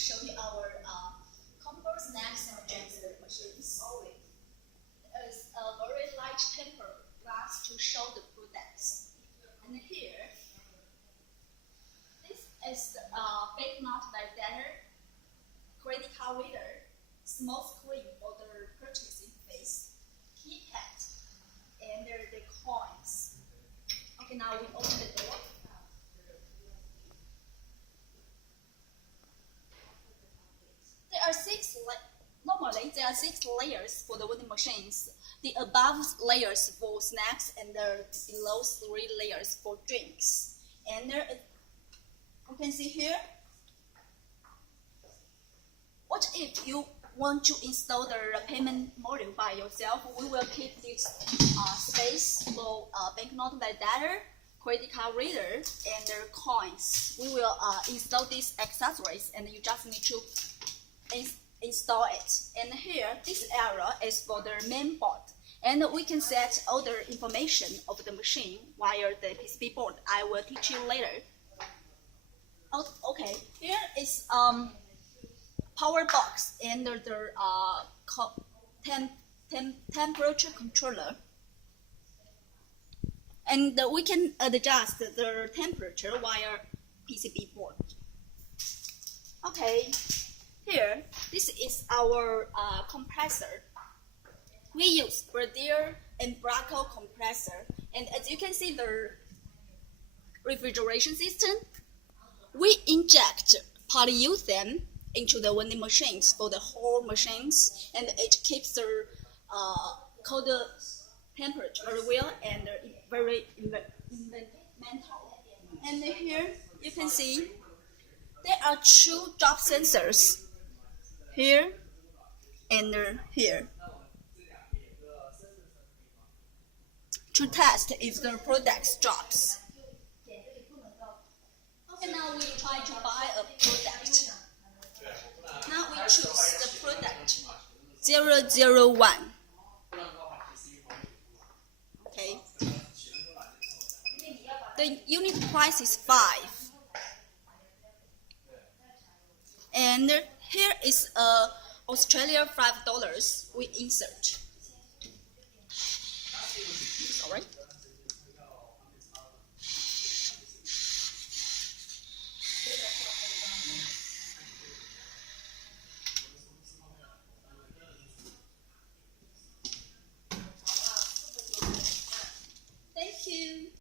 show you our combo snacks and drinks machines. There's a very large paper glass to show the products. And here, this is the banknote validator, credit card reader, small screen for the purchase interface, keypad, and the coins. Okay, now we open the door. Normally, there are 6 layers for the vending machines. The above layers for snacks and the below 3 layers for drinks. And there, you can see here. What if you want to install the payment module by yourself? We will keep this space for banknote validator, credit card reader, and the coins. We will install these accessories, and you just need to install it. And here, this area is for the main board, and we can set all the information of the machine via the PCB board. I will teach you later. Okay, here is power box and the temperature controller, and we can adjust the temperature via PCB board. Okay. Here, this is our compressor. We use Brazil and Braco compressor, and as you can see the refrigeration system, we inject polyurethane into the vending machines for the whole machines, and it keeps the cold temperature very well and very environmental. And here you can see there are 2 drop sensors. Here and here, to test if the product drops. Okay, now we try to buy a product. Now we choose the product 001. Okay. The unit price is 5. And here is Australia $5 we insert.